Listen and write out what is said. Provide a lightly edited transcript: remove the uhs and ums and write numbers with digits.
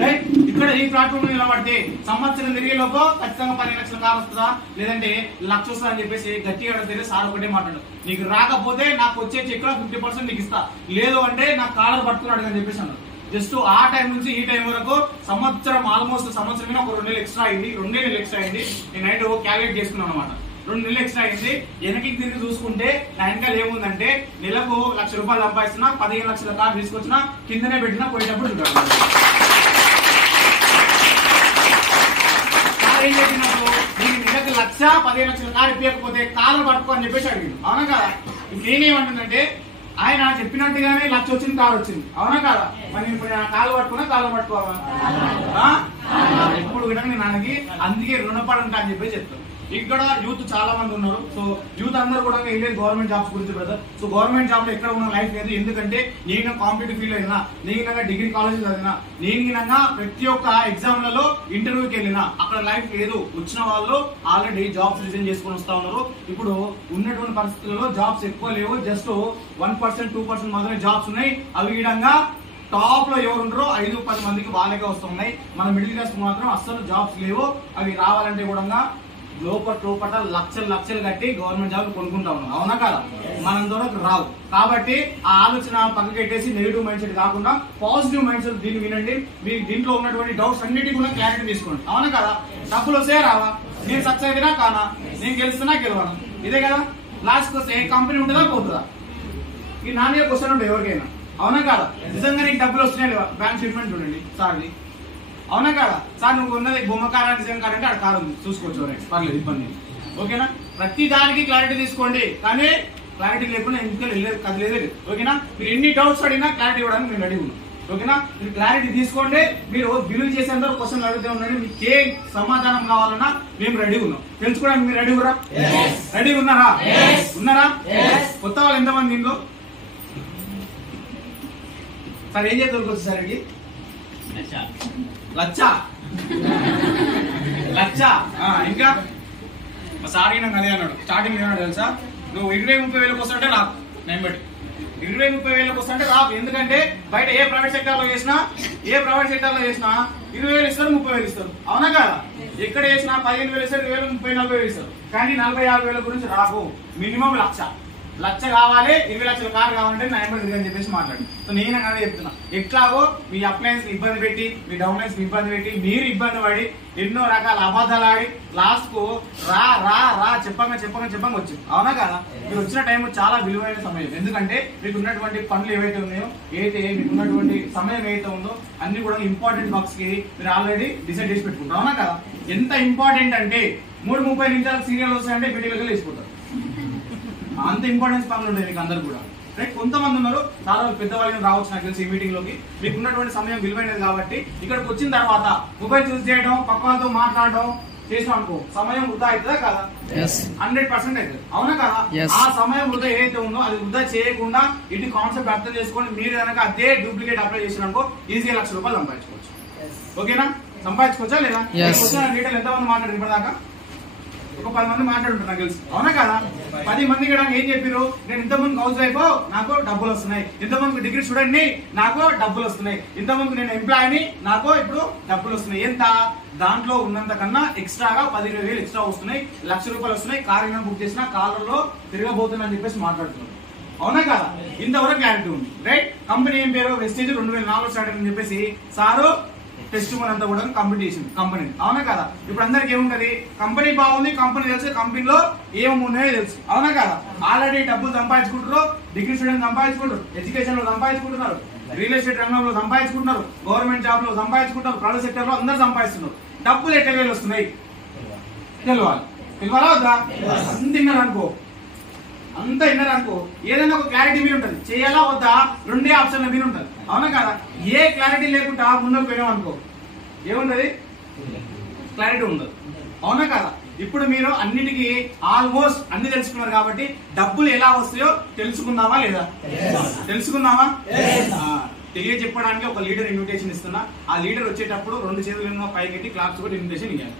Right. ఇక్కడ ఈ platform నిలబడితే సంవత్సరం తిరిగేలోపు ఖచ్చితంగా 10 లక్షల కారు వస్తుందా లేదంటే 1,00,000 వస్తుందా అని చెప్పేసి గట్టిగా అడిగితే సార్ ఒకటే మాట్లాడు, నీకు రాకపోతే నాకు వచ్చే చెక్ లో 50% నీకు ఇస్తా, లేదు అంటే నాకు కాలర్ పట్టుకున్నాడు అని చెప్పేసి అన్నాడు. జస్ట్ ఆ టైం నుంచి ఈ టైం వరకు సంవత్సరం, ఆల్మోస్ట్ సంవత్సరం ఒక 2 నెలలు ఎక్స్ట్రా అయింది. 2 నెలలు ఎక్స్ట్రా అయింది. నేను నైట్ క్యాలిక్యులేట్ చేసుకున్నాను అనమాట. 2 నెలలు ఎక్స్ట్రా అయింది. వెనక్కి తిరిగి చూసుకుంటే నా వెనకాల ఏముందంటే నెలకు ₹1,00,000 సంపాదిస్తున్నా, 15 లక్షల కార్ తీసుకొచ్చినా, కిందనే పెట్టినా, పోయేటప్పుడు చూడాలి. ఏం చెప్పినప్పుడు నీకు నెలకు 1,00,000 15 లక్షల కార్ ఇప్పకపోతే కారు పట్టుకో అని చెప్పేసి అడిగింది. అవునా కదా? ఇప్పుడు నేనేమంటుందంటే ఆయన చెప్పినట్టుగానే 1,00,000 వచ్చింది, కారు వచ్చింది. అవునా కదా? మరి నేను ఇప్పుడు కాలు పట్టుకున్నా, కాలు పట్టుకోవాలా? ఎప్పుడు కూడా నేను నాన్నకి అందుకే రుణపడంటా అని చెప్పేసి చెప్తాను. ఇక్కడ యూత్ చాలా మంది ఉన్నారు. సో యూత్ అందరూ కూడా వెళ్ళేది గవర్నమెంట్ జాబ్స్ గురించి బ్రదర్. సో గవర్నమెంట్ జాబ్ లో ఎక్కడ ఉన్న లైఫ్ లేదు. ఎందుకంటే నేను కాంపిటేటివ్ ఫీల్డ్ అయినా, నేను డిగ్రీ కాలేజ్ చదివినా, నేను ప్రతి ఒక్క ఎగ్జామ్లలో ఇంటర్వ్యూకి వెళ్ళినా అక్కడ లైఫ్ లేదు. వచ్చిన వాళ్ళు ఆల్రెడీ జాబ్స్ రిజైన్ చేసుకుని వస్తా ఉన్నారు. ఇప్పుడు ఉన్నటువంటి పరిస్థితుల్లో జాబ్స్ ఎక్కువ లేవు. జస్ట్ 1% 2% మాత్రమే జాబ్స్ ఉన్నాయి. అవి విధంగా టాప్ లో ఎవరు ఉండరో 5-10 మందికి వాళ్ళకే వస్తున్నాయి. మన మిడిల్ క్లాస్ మాత్రం అస్సలు జాబ్స్ లేవు. అవి రావాలంటే కూడా లోపల లక్షలు కట్టి గవర్నమెంట్ జాబ్ కొనుక్కుంటా ఉన్నాం. అవునా కదా? మనం ద్వారా రావు. కాబట్టి ఆ ఆలోచన పక్కకి పెట్టేసి నెగిటివ్ మైండ్ సెట్ కాకుండా పాజిటివ్ మైండ్ సెట్ దీన్ని వినండి. మీ దీంట్లో ఉన్నటువంటి డౌట్స్ అన్నిటికీ కూడా క్లారిటీ తీసుకోండి. అవునా కదా? డబ్బులు వస్తే రావా, నేను సక్సెస్ అయినా కానా, నేను గెలుస్తున్నా గెలవను, ఇదే కదా. లాస్ట్ వస్తే కంపెనీ ఉంటుందా పోతుందా? ఈ నాన్న క్వశ్చన్ ఉంటుంది ఎవరికైనా. అవునా కదా? నిజంగా నీకు డబ్బులు వస్తున్నాయి లేవా? బ్యాంక్ స్టేట్మెంట్ చూడండి సార్ది. అవునా కదా? సార్ నువ్వు ఉన్నది బొమ్మ కారా నిజం కార్ అంటే అక్కడ కారు ఉంది, చూసుకోవచ్చు, పర్లేదు, ఇబ్బంది. ఓకేనా? ప్రతి దానికి క్లారిటీ తీసుకోండి. కానీ క్లారిటీ లేకుండా ఎందుకు వెళ్ళలేదు కదలేదు. ఓకేనా? మీరు ఎన్ని డౌట్స్ అడిగినా క్లారిటీ ఇవ్వడానికి మేము రెడీ ఉన్నాం. ఓకేనా? మీరు క్లారిటీ తీసుకోండి. మీరు బిల్లు చేసేందుకు క్వశ్చన్ అడిగితే ఉండండి. మీకు ఏ సమాధానం కావాలన్నా మేము రెడీ ఉన్నాం. తెలుసుకోవడానికి మీరు రెడీ ఉన్నారా? రెడీ ఉన్నారా? కొత్త వాళ్ళు ఎంతమంది దీంట్లో? సార్ ఏం చేద్దాం సార్? ఇది లచ్చ ఇంకా సార్ నాకు అదే అన్నాడు. స్టార్టింగ్ ఏమన్నాడు తెలుసా? నువ్వు 20-30 వేలకు వస్తుంటే రాకు, నేను బట్టి 20-30 వేలకు వస్తుంటే రాకు. ఎందుకంటే బయట ఏ ప్రైవేట్ సెక్టర్ లో చేసినా 20,000 ఇస్తారు, 30,000 ఇస్తారు. అవునా కదా? ఎక్కడ చేసినా 15,000 ఇస్తారు, 20,000, 30,000, 40,000 ఇస్తారు. కానీ 40-50 వేల గురించి రాకు. మినిమం 1,00,000 కావాలి. 20 లక్షల కారు కావాలంటే నా నెంబర్ అని చెప్పేసి మాట్లాడు. సో నేను అదే చెప్తున్నా. ఎట్లాగో మీ అప్లయన్స్ ఇబ్బంది పెట్టి, మీ డౌన్లైన్స్ ఇబ్బంది పెట్టి, మీరు ఇబ్బంది పడి ఎన్నో రకాల అబద్ధాలు ఆడి లాస్ట్ కు రా చెప్పంగా వచ్చింది. అవునా కదా? మీరు వచ్చిన టైం చాలా విలువైన సమయం. ఎందుకంటే మీకు ఉన్నటువంటి పనులు ఏవైతే ఉన్నాయో, మీకు ఉన్నటువంటి సమయం ఏదైతే ఉందో అన్ని కూడా ఇంపార్టెంట్ వర్క్స్ కి మీరు ఆల్రెడీ డిసైడ్ చేసి పెట్టుకుంటారు. అవునా కదా? ఎంత ఇంపార్టెంట్ అంటే 3:30 నిమిషాలకు సీరియల్ వస్తాయంటే వీడియోకి వేసిపోతారు. అంత ఇంపార్టెన్స్ పనులు ఉంటాయి మీకు అందరు కూడా. రైట్? కొంతమంది ఉన్నారు చాలా పెద్దవాళ్ళని రావచ్చు నాకు తెలిసి ఈ మీటింగ్ లోకి. మీకు ఉన్నటువంటి సమయం విలువైనది కాబట్టి ఇక్కడికి వచ్చిన తర్వాత మొబైల్ యూజ్ చేయడం, పక్క వాళ్ళతో మాట్లాడడం చేసాం అనుకో, సమయం వృధా అవుతుందా కదా? 100% అవుతుంది. అవునా కదా? ఆ సమయం వృధా ఏదైతే ఉందో అది వృధా చేయకుండా ఇటు కాన్సెప్ట్ అర్థం చేసుకొని మీరు కనుక అదే డూప్లికేట్ అప్లై చేసినారనుకో ఈజీగా ₹1,00,000 సంపాదించుకోవచ్చు. ఓకేనా? సంపాదించుకోవచ్చా లేదా? డీటెయిల్ ఎంతమంది మాట్లాడారు ఇప్పటిదాకా? ఒక 10 మంది మాట్లాడుంటారు నాకు తెలుసు. అవునా కదా? 10 మంది కూడా ఏం చెప్పారు? నేను ఇంతమంది హౌస్ వైఫ్, నాకు డబ్బులు వస్తున్నాయి. ఇంతమందికి డిగ్రీ స్టూడెంట్ ని, నాకు డబ్బులు వస్తున్నాయి. ఇంతమందికి నేను ఎంప్లాయీని, నాకు ఇప్పుడు డబ్బులు వస్తున్నాయి. ఎంత? దాంట్లో ఉన్నంత కన్నా ఎక్స్ట్రాగా 10-20 వేలు ఎక్స్ట్రా వస్తున్నాయి, ₹1,00,000 వస్తున్నాయి. కార్ అయినా బుక్ చేసినా కారులో తిరగబోతున్నా అని చెప్పేసి మాట్లాడుతున్నారు. అవునా కదా? ఇంతవరకు క్లారిటీ ఉంది. రైట్? కంపెనీ ఏం పేరు? వెస్టేజ్ 2004 స్టార్ట్ అని చెప్పేసి సారు టెస్ట్ అంతా కూడా కంప్లీట్ చేసింది కంపెనీ. అవునా కదా? ఇప్పుడు అందరికి ఏముంటది? కంపెనీ బాగుంది, కంపెనీ తెలుసు, కంపెనీలో ఏమున్నాయో తెలుసు. అవునా కదా? ఆల్రెడీ డబ్బులు సంపాదించుకుంటారు, డిగ్రీ స్టూడెంట్ సంపాదించుకుంటారు, ఎడ్యుకేషన్ లో సంపాదించుకుంటున్నారు, రియల్ ఎస్టేట్ రంగంలో సంపాదించుకుంటున్నారు, గవర్నమెంట్ జాబ్ లో సంపాదించుకుంటారు, ప్రైవేట్ సెక్టర్ లో అందరూ సంపాదిస్తున్నారు. డబ్బులు ఎట్లా వేలు వస్తున్నాయి తెలియాలా వద్దా? అంత విన్నారు అనుకో, ఏదైనా ఒక క్లారిటీ మీరు ఉంటుంది. చేయాలా వద్దా? 2 ఆప్షన్ల మీరు ఉంటుంది. అవునా కదా? ఏ క్లారిటీ లేకుండా ముందుకు పోయినాం అనుకో ఏముంటది? క్లారిటీ ఉండదు. అవునా కదా? ఇప్పుడు మీరు అన్నిటికీ ఆల్మోస్ట్ అన్ని తెలుసుకున్నారు కాబట్టి డబ్బులు ఎలా వస్తాయో తెలుసుకుందామా లేదా? తెలుసుకుందామా? తెలియజెప్పడానికి ఒక లీడర్ ఇన్విటేషన్ ఇస్తున్నా. ఆ లీడర్ వచ్చేటప్పుడు 2 చేతులు పైకెట్టి క్లాప్స్ కూడా ఇన్విటేషన్ ఇవ్వాలి.